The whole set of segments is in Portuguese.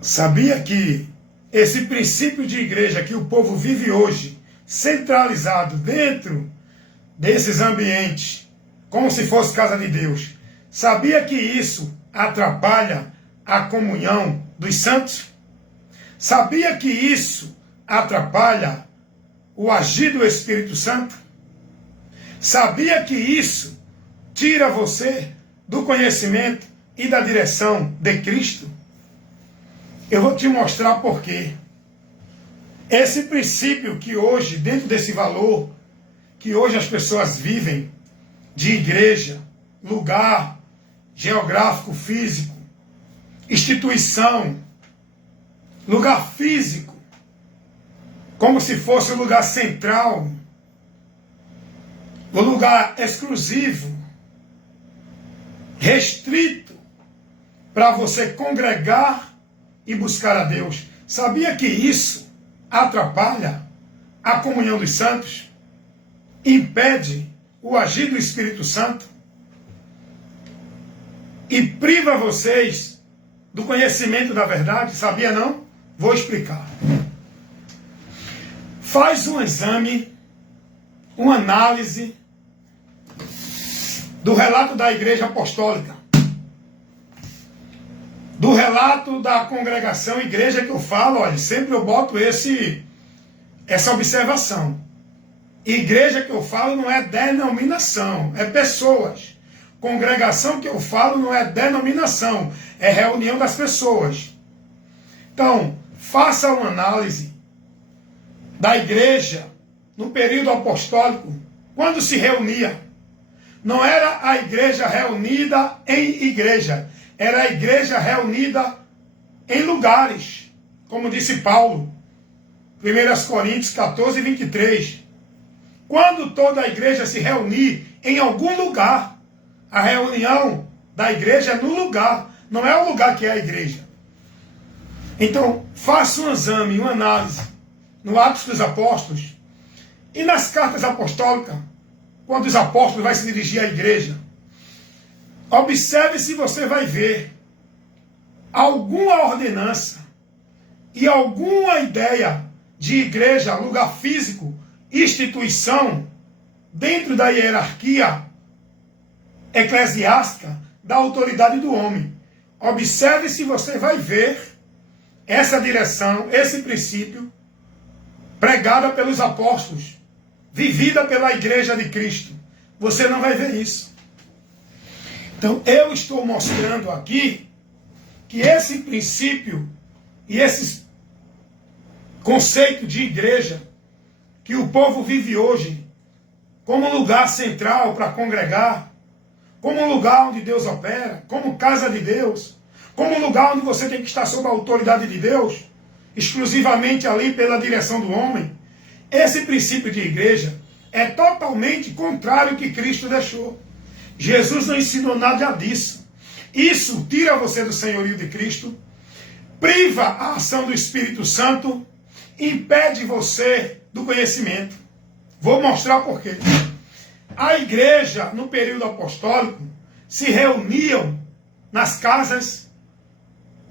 Sabia que esse princípio de igreja que o povo vive hoje, centralizado dentro desses ambientes, como se fosse casa de Deus, sabia que isso atrapalha a comunhão dos santos? Sabia que isso atrapalha o agir do Espírito Santo? Sabia que isso tira você do conhecimento e da direção de Cristo? Eu vou te mostrar por quê. Esse princípio que hoje, dentro desse valor, que hoje as pessoas vivem, de igreja, lugar geográfico, físico, instituição, lugar físico, como se fosse o lugar central, o lugar exclusivo, restrito, para você congregar e buscar a Deus. Sabia que isso atrapalha a comunhão dos santos? Impede o agir do Espírito Santo? E priva vocês do conhecimento da verdade? Sabia não? Vou explicar. Faz um exame, uma análise do relato da Igreja Apostólica, do relato da congregação, igreja que eu falo, olha, sempre eu boto essa observação. Igreja que eu falo não é denominação, é pessoas. Congregação que eu falo não é denominação, é reunião das pessoas. Então, faça uma análise da igreja no período apostólico, quando se reunia. Não era a igreja reunida em igreja, era a igreja reunida em lugares, como disse Paulo, 1 Coríntios 14, 23. Quando toda a igreja se reunir em algum lugar, a reunião da igreja é no lugar, não é o lugar que é a igreja. Então, faça um exame, uma análise no Atos dos Apóstolos e nas cartas apostólicas, quando os apóstolos vão se dirigir à igreja. Observe se você vai ver alguma ordenança e alguma ideia de igreja, lugar físico, instituição, dentro da hierarquia eclesiástica da autoridade do homem. Observe se você vai ver essa direção, esse princípio, pregada pelos apóstolos, vivida pela igreja de Cristo. Você não vai ver isso. Então, eu estou mostrando aqui que esse princípio e esse conceito de igreja que o povo vive hoje como lugar central para congregar, como lugar onde Deus opera, como casa de Deus, como lugar onde você tem que estar sob a autoridade de Deus, exclusivamente ali pela direção do homem. Esse princípio de igreja é totalmente contrário ao que Cristo deixou. Jesus não ensinou nada disso. Isso tira você do senhorio de Cristo, priva a ação do Espírito Santo, impede você do conhecimento. Vou mostrar por quê. A igreja, no período apostólico, se reuniam nas casas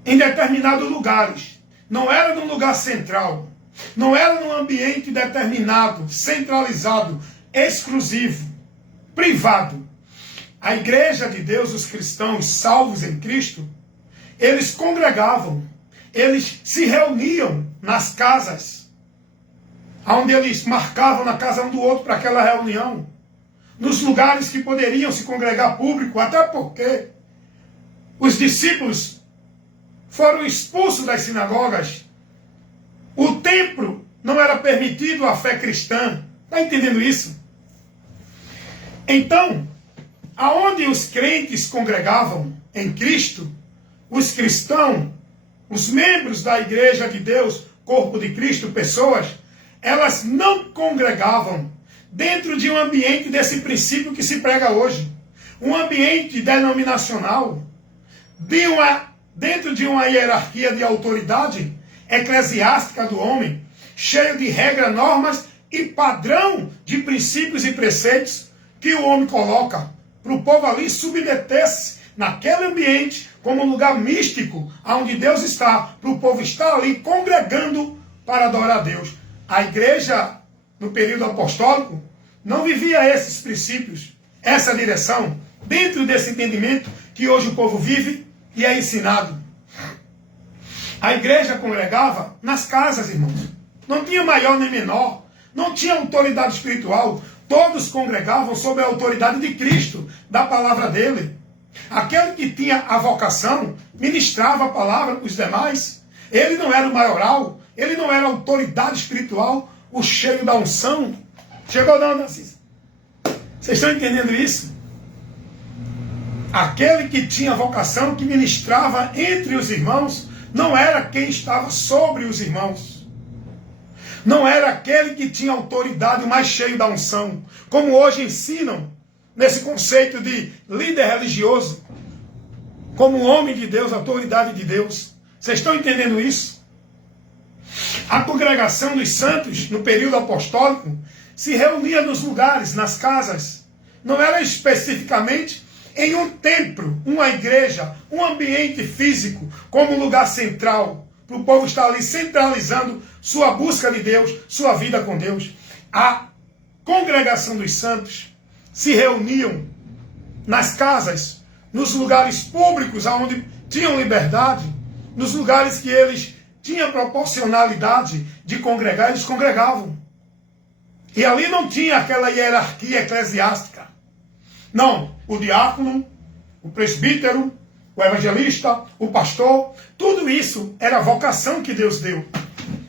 em determinados lugares. Não era num lugar central. Não era num ambiente determinado, centralizado, exclusivo, privado. A igreja de Deus, os cristãos salvos em Cristo, eles congregavam, eles se reuniam nas casas, onde eles marcavam na casa um do outro para aquela reunião, nos lugares que poderiam se congregar público, até porque os discípulos foram expulsos das sinagogas. O templo não era permitido à fé cristã. Está entendendo isso? Então, aonde os crentes congregavam em Cristo, os cristãos, os membros da igreja de Deus, corpo de Cristo, pessoas, elas não congregavam dentro de um ambiente desse princípio que se prega hoje. Um ambiente denominacional, dentro de uma hierarquia de autoridade eclesiástica do homem, cheio de regras, normas e padrão de princípios e preceitos que o homem coloca para o povo ali submeter-se naquele ambiente como um lugar místico, onde Deus está, para o povo estar ali congregando para adorar a Deus. A igreja, no período apostólico, não vivia esses princípios, essa direção, dentro desse entendimento que hoje o povo vive e é ensinado. A igreja congregava nas casas, irmãos. Não tinha maior nem menor, não tinha autoridade espiritual. Todos congregavam sob a autoridade de Cristo, da palavra dele. Aquele que tinha a vocação ministrava a palavra para os demais. Ele não era o maioral, ele não era a autoridade espiritual, o cheio da unção. Chegou não, Narciso? Vocês estão entendendo isso? Aquele que tinha a vocação, que ministrava entre os irmãos, não era quem estava sobre os irmãos. Não era aquele que tinha autoridade, o mais cheio da unção. Como hoje ensinam, nesse conceito de líder religioso, como homem de Deus, autoridade de Deus. Vocês estão entendendo isso? A congregação dos santos, no período apostólico, se reunia nos lugares, nas casas. Não era especificamente em um templo, uma igreja, um ambiente físico, como lugar central, para o povo estar ali centralizando sua busca de Deus, sua vida com Deus. A congregação dos santos se reuniam nas casas, nos lugares públicos onde tinham liberdade, nos lugares que eles tinham proporcionalidade de congregar, eles congregavam. E ali não tinha aquela hierarquia eclesiástica. Não, o diácono, o presbítero, o evangelista, o pastor, tudo isso era a vocação que Deus deu.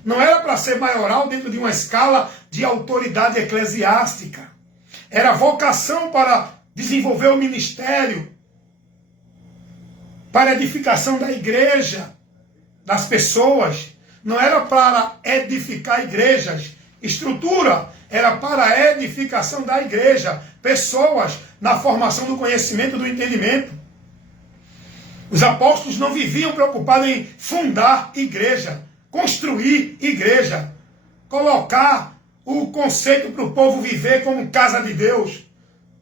Não era para ser maioral dentro de uma escala de autoridade eclesiástica. Era vocação para desenvolver o ministério, para a edificação da igreja, das pessoas. Não era para edificar igrejas. Estrutura era para a edificação da igreja. Pessoas na formação do conhecimento, do entendimento. Os apóstolos não viviam preocupados em fundar igreja, construir igreja, colocar o conceito para o povo viver como casa de Deus,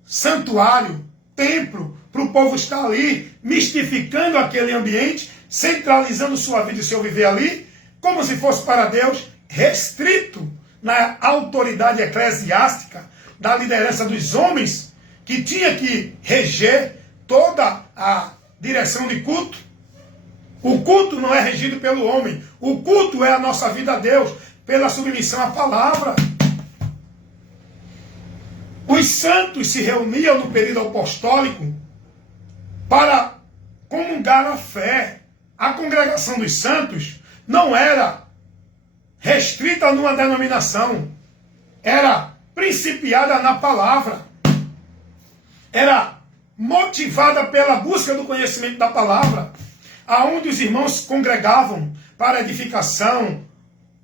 santuário, templo, para o povo estar ali, mistificando aquele ambiente, centralizando sua vida e seu viver ali, como se fosse para Deus, restrito na autoridade eclesiástica, da liderança dos homens, que tinha que reger toda a direção de culto. O culto não é regido pelo homem, o culto é a nossa vida a Deus, pela submissão à palavra. Os santos se reuniam no período apostólico para comungar a fé. A congregação dos santos não era restrita numa denominação, era principiada na palavra, era motivada pela busca do conhecimento da palavra, aonde os irmãos congregavam para edificação,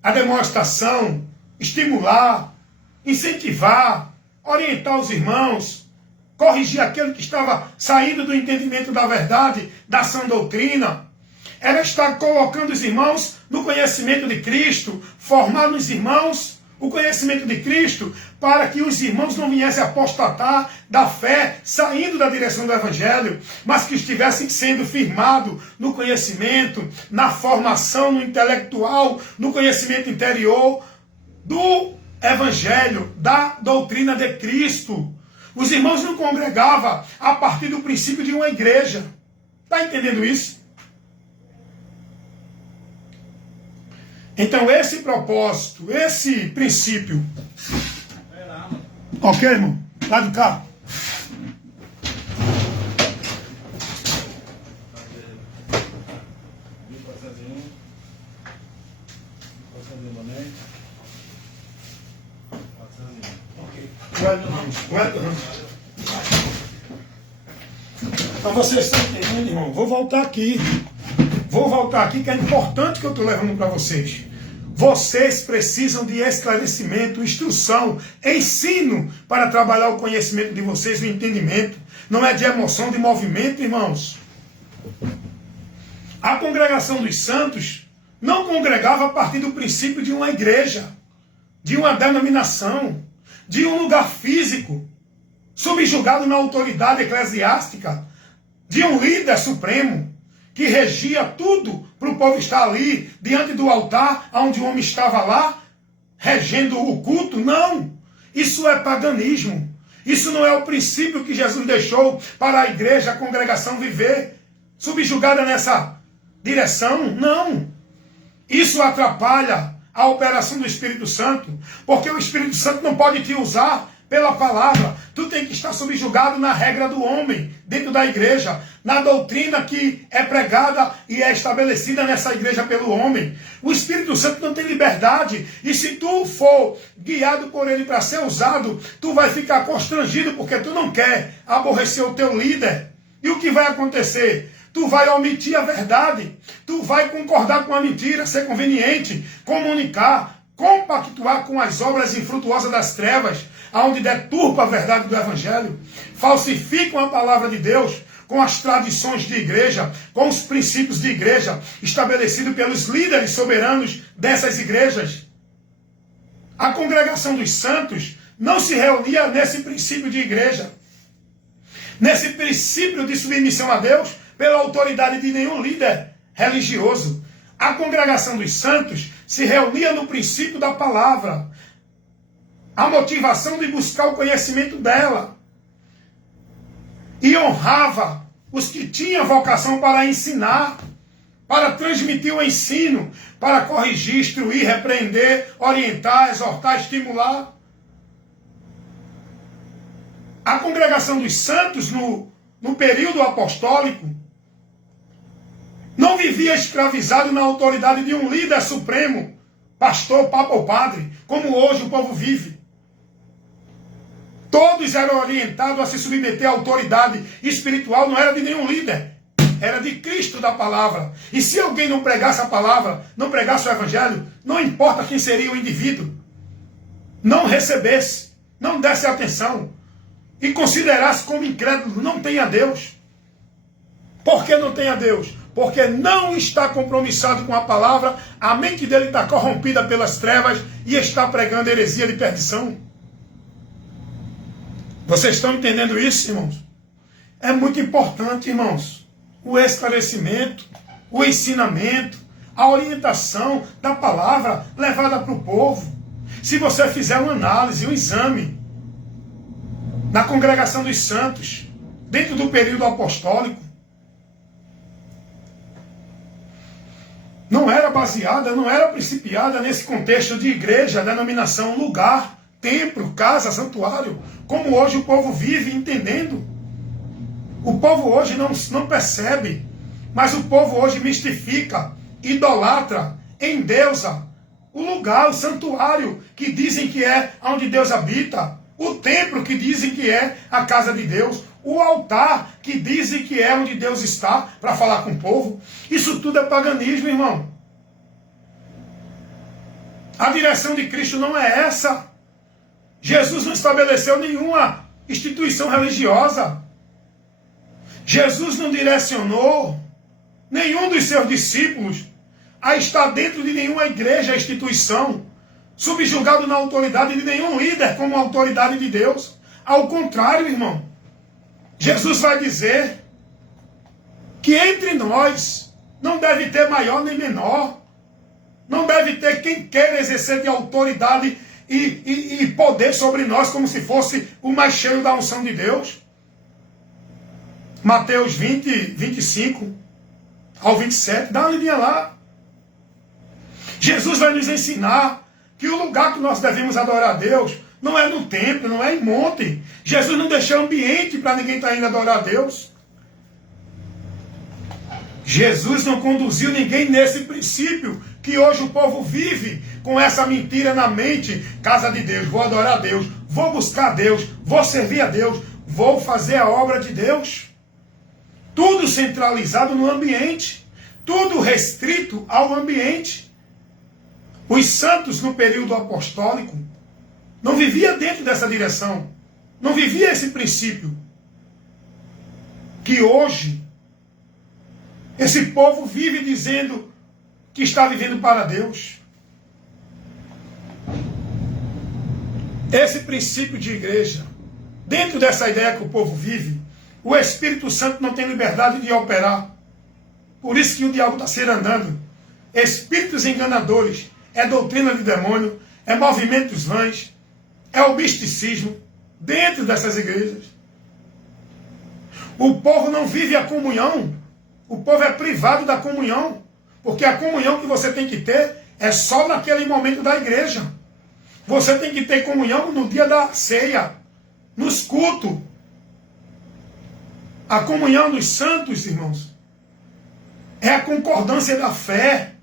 a demonstração, estimular, incentivar, orientar os irmãos, corrigir aquele que estava saindo do entendimento da verdade, da sã doutrina. Era estar colocando os irmãos no conhecimento de Cristo, formar nos irmãos o conhecimento de Cristo, para que os irmãos não viessem apostatar da fé, saindo da direção do Evangelho, mas que estivessem sendo firmados no conhecimento, na formação, no intelectual, no conhecimento interior do Evangelho, da doutrina de Cristo. Os irmãos não congregavam a partir do princípio de uma igreja. Está entendendo isso? Então esse propósito, esse princípio. Ok, irmão? Lá de cá. Então vocês estão entendendo, irmão? Vou voltar aqui que é importante que eu estou levando para vocês. Vocês precisam de esclarecimento, instrução, ensino para trabalhar o conhecimento de vocês, o entendimento. Não é de emoção, de movimento, irmãos. A congregação dos santos não congregava a partir do princípio de uma igreja, de uma denominação, de um lugar físico, subjugado na autoridade eclesiástica, de um líder supremo, que regia tudo para o povo estar ali, diante do altar, onde o homem estava lá, regendo o culto. Não, isso é paganismo. Isso não é o princípio que Jesus deixou para a igreja, a congregação viver, subjugada nessa direção. Não, isso atrapalha a operação do Espírito Santo, porque o Espírito Santo não pode te usar pela palavra. Tu tem que estar subjugado na regra do homem, dentro da igreja, na doutrina que é pregada e é estabelecida nessa igreja pelo homem. O Espírito Santo não tem liberdade, e se tu for guiado por ele para ser usado, tu vai ficar constrangido, porque tu não quer aborrecer o teu líder. E o que vai acontecer? Tu vai omitir a verdade, tu vai concordar com a mentira, ser conveniente, comunicar, compactuar com as obras infrutuosas das trevas, aonde deturpa a verdade do Evangelho, falsificam a palavra de Deus com as tradições de igreja, com os princípios de igreja estabelecidos pelos líderes soberanos dessas igrejas. A congregação dos santos não se reunia nesse princípio de igreja, nesse princípio de submissão a Deus pela autoridade de nenhum líder religioso. A congregação dos santos se reunia no princípio da palavra, a motivação de buscar o conhecimento dela, e honrava os que tinham vocação para ensinar, para transmitir o ensino, para corrigir, instruir, repreender, orientar, exortar, estimular. A congregação dos santos, no período apostólico, não vivia escravizado na autoridade de um líder supremo, pastor, papa ou padre, como hoje o povo vive. Todos eram orientados a se submeter à autoridade espiritual, não era de nenhum líder, era de Cristo da palavra. E se alguém não pregasse a palavra, não pregasse o Evangelho, não importa quem seria o indivíduo, não recebesse, não desse atenção e considerasse como incrédulo, não tem a Deus. Por que não tem a Deus? Porque não está compromissado com a palavra, a mente dele está corrompida pelas trevas e está pregando heresia de perdição. Vocês estão entendendo isso, irmãos? É muito importante, irmãos, o esclarecimento, o ensinamento, a orientação da palavra levada para o povo. Se você fizer uma análise, um exame na congregação dos santos, dentro do período apostólico, não era baseada, não era principiada nesse contexto de igreja, denominação, lugar, templo, casa, santuário, como hoje o povo vive entendendo. O povo hoje não percebe, mas o povo hoje mistifica, idolatra, endeusa o lugar, o santuário, que dizem que é onde Deus habita, o templo, que dizem que é a casa de Deus, o altar, que dizem que é onde Deus está para falar com o povo. Isso tudo é paganismo, irmão. A direção de Cristo não é essa. Jesus não estabeleceu nenhuma instituição religiosa. Jesus não direcionou nenhum dos seus discípulos a estar dentro de nenhuma igreja, instituição, subjugado na autoridade de nenhum líder como a autoridade de Deus. Ao contrário, irmão, Jesus vai dizer que entre nós não deve ter maior nem menor, não deve ter quem queira exercer de autoridade e poder sobre nós como se fosse o mais cheio da unção de Deus. Mateus 20, 25 ao 27, dá uma lidinha lá. Jesus vai nos ensinar que o lugar que nós devemos adorar a Deus não é no templo, não é em monte. Jesus não deixou ambiente para ninguém estar indo adorar a Deus. Jesus não conduziu ninguém nesse princípio que hoje o povo vive com essa mentira na mente. Casa de Deus, vou adorar a Deus, vou buscar a Deus, vou servir a Deus, vou fazer a obra de Deus. Tudo centralizado no ambiente, tudo restrito ao ambiente. Os santos no período apostólico não viviam dentro dessa direção, não vivia esse princípio que hoje esse povo vive dizendo que está vivendo para Deus. Esse princípio de igreja, dentro dessa ideia que o povo vive, o Espírito Santo não tem liberdade de operar. Por isso que o diabo está se andando. Espíritos enganadores, é doutrina de demônio, é movimentos vãs, é o misticismo dentro dessas igrejas. O povo não vive a comunhão, o povo é privado da comunhão, porque a comunhão que você tem que ter é só naquele momento da igreja. Você tem que ter comunhão no dia da ceia, nos cultos. A comunhão dos santos, irmãos, é a concordância da fé.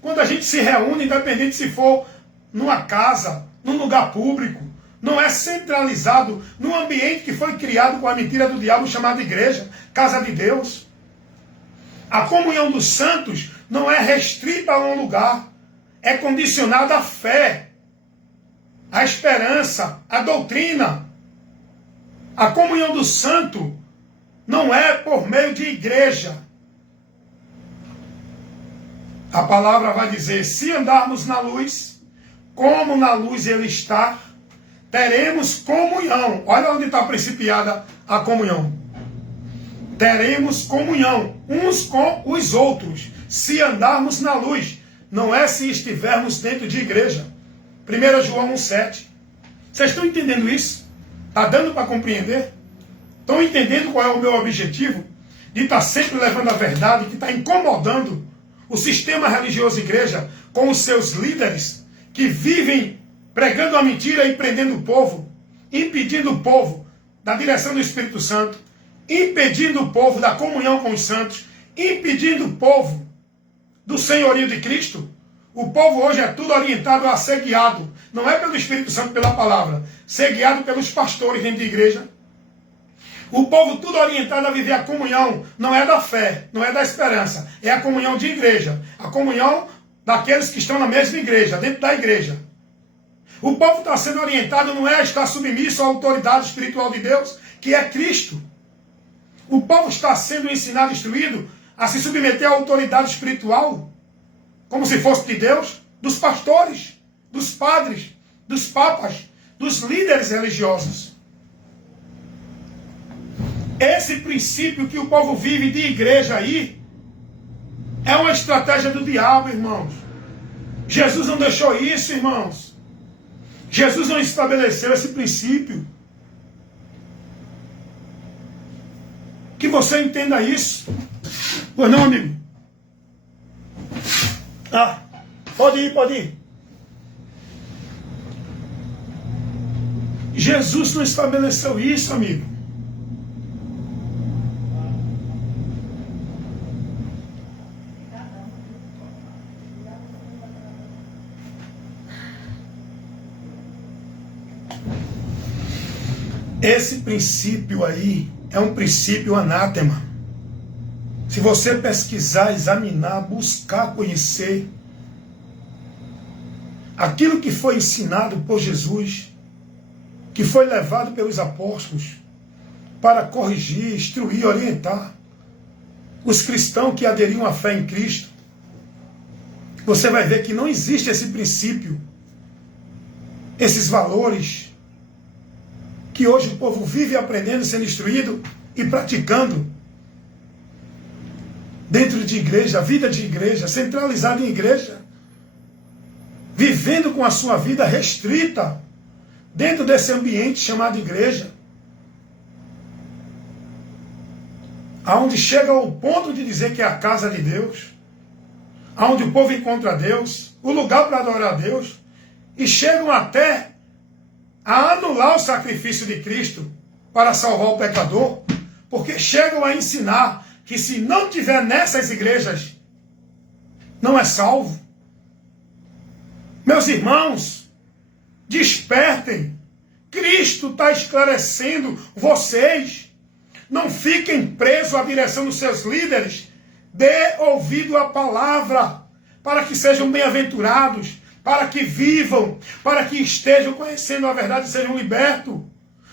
Quando a gente se reúne, independente se for numa casa, num lugar público, não é centralizado num ambiente que foi criado com a mentira do diabo chamado igreja, casa de Deus. A comunhão dos santos não é restrita a um lugar, é condicionada à fé, à esperança, à doutrina. A comunhão do santo não é por meio de igreja. A palavra vai dizer, se andarmos na luz, como na luz ele está, teremos comunhão. Olha onde está principiada a comunhão. Teremos comunhão uns com os outros, se andarmos na luz. Não é se estivermos dentro de igreja. 1 João 1,7. Vocês estão entendendo isso? Está dando para compreender? Estão entendendo qual é o meu objetivo? De estar sempre levando a verdade, que está incomodando o sistema religioso igreja com os seus líderes que vivem pregando a mentira e prendendo o povo, impedindo o povo da direção do Espírito Santo, impedindo o povo da comunhão com os santos, impedindo o povo do senhorio de Cristo. O povo hoje é tudo orientado a ser guiado, não é pelo Espírito Santo, pela palavra, ser guiado pelos pastores dentro de igreja. O povo tudo orientado a viver a comunhão, não é da fé, não é da esperança, é a comunhão de igreja, a comunhão daqueles que estão na mesma igreja, dentro da igreja. O povo está sendo orientado não é a estar submisso à autoridade espiritual de Deus, que é Cristo. O povo está sendo ensinado, instruído, a se submeter à autoridade espiritual, como se fosse de Deus, dos pastores, dos padres, dos papas, dos líderes religiosos. Esse princípio que o povo vive de igreja aí, é uma estratégia do diabo, irmãos. Jesus não deixou isso, irmãos. Jesus não estabeleceu esse princípio. Que você entenda isso. Pois não, amigo? Ah, pode ir, pode ir. Jesus não estabeleceu isso, amigo. Esse princípio aí é um princípio anátema. Se você pesquisar, examinar, buscar conhecer aquilo que foi ensinado por Jesus, que foi levado pelos apóstolos para corrigir, instruir, orientar os cristãos que aderiam à fé em Cristo, você vai ver que não existe esse princípio, esses valores que hoje o povo vive aprendendo, sendo instruído e praticando dentro de igreja, vida de igreja, centralizada em igreja, vivendo com a sua vida restrita dentro desse ambiente chamado igreja, aonde chega ao ponto de dizer que é a casa de Deus, aonde o povo encontra Deus, o lugar para adorar a Deus, e chegam até a anular o sacrifício de Cristo para salvar o pecador, porque chegam a ensinar que se não tiver nessas igrejas, não é salvo. Meus irmãos, despertem. Cristo está esclarecendo vocês. Não fiquem presos à direção dos seus líderes. Dê ouvido à palavra, para que sejam bem-aventurados, para que vivam, para que estejam conhecendo a verdade e sejam libertos.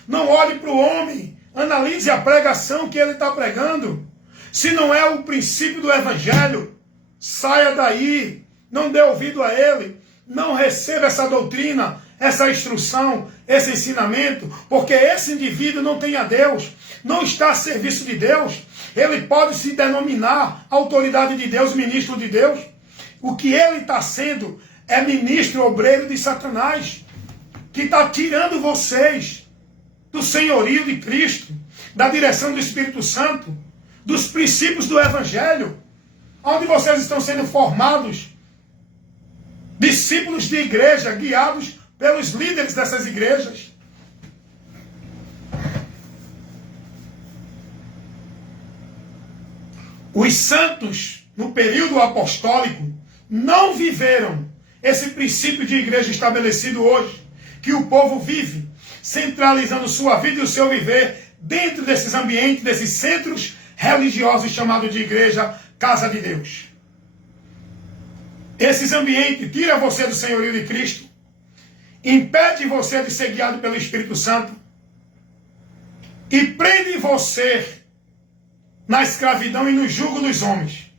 Não olhe para o homem, analise a pregação que ele está pregando. Se não é o princípio do evangelho, saia daí, não dê ouvido a ele, não receba essa doutrina, essa instrução, esse ensinamento, porque esse indivíduo não tem a Deus, não está a serviço de Deus. Ele pode se denominar autoridade de Deus, ministro de Deus. O que ele está sendo é ministro obreiro de Satanás, que está tirando vocês do senhorio de Cristo, da direção do Espírito Santo, dos princípios do Evangelho, onde vocês estão sendo formados, discípulos de igreja, guiados pelos líderes dessas igrejas. Os santos, no período apostólico, não viveram esse princípio de igreja estabelecido hoje, que o povo vive, centralizando sua vida e o seu viver dentro desses ambientes, desses centros religiosos chamados de igreja, casa de Deus. Esses ambientes tiram você do senhorio de Cristo, impede você de ser guiado pelo Espírito Santo e prende você na escravidão e no jugo dos homens.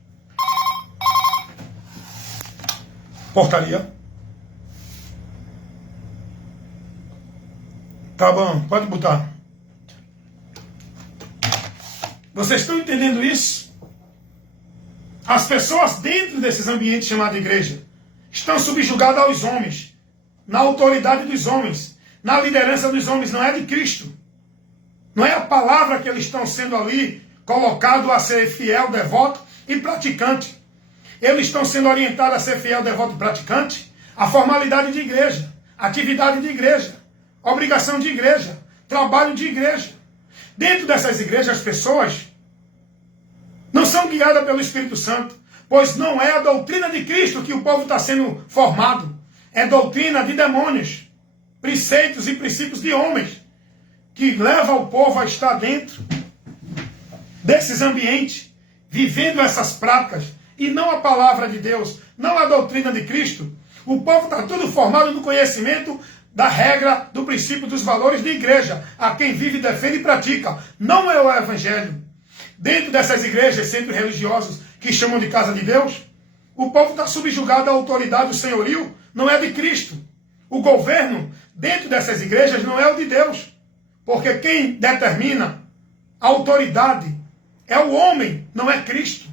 Portaria. Tá bom, pode botar. Vocês estão entendendo isso? As pessoas dentro desses ambientes chamados igreja estão subjugadas aos homens, na autoridade dos homens, na liderança dos homens, não é de Cristo. Não é a palavra que eles estão sendo ali colocados a ser fiel, devoto e praticante. Eles estão sendo orientados a ser fiel, devoto e praticante. A formalidade de igreja, atividade de igreja, obrigação de igreja, trabalho de igreja. Dentro dessas igrejas, as pessoas não são guiadas pelo Espírito Santo, pois não é a doutrina de Cristo que o povo está sendo formado. É doutrina de demônios, preceitos e princípios de homens, que leva o povo a estar dentro desses ambientes, vivendo essas práticas, e não a palavra de Deus, não a doutrina de Cristo. O povo está tudo formado no conhecimento da regra, do princípio, dos valores de igreja, a quem vive, defende e pratica. Não é o Evangelho. Dentro dessas igrejas, centros religiosos, que chamam de casa de Deus, o povo está subjugado à autoridade do senhorio, não é de Cristo. O governo dentro dessas igrejas não é o de Deus, porque quem determina a autoridade é o homem, não é Cristo.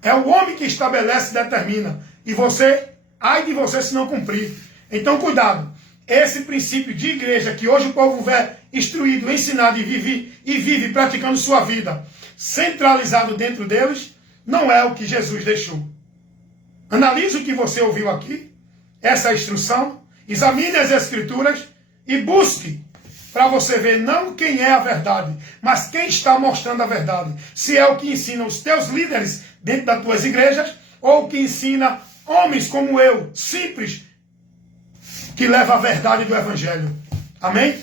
É o homem que estabelece e determina. E você, ai de você se não cumprir. Então, cuidado. Esse princípio de igreja que hoje o povo é instruído, ensinado e vive praticando sua vida, centralizado dentro deles, não é o que Jesus deixou. Analise o que você ouviu aqui, essa instrução, examine as Escrituras e busque para você ver não quem é a verdade, mas quem está mostrando a verdade. Se é o que ensina os teus líderes dentro das tuas igrejas, ou o que ensina homens como eu, simples, que leva a verdade do Evangelho. Amém?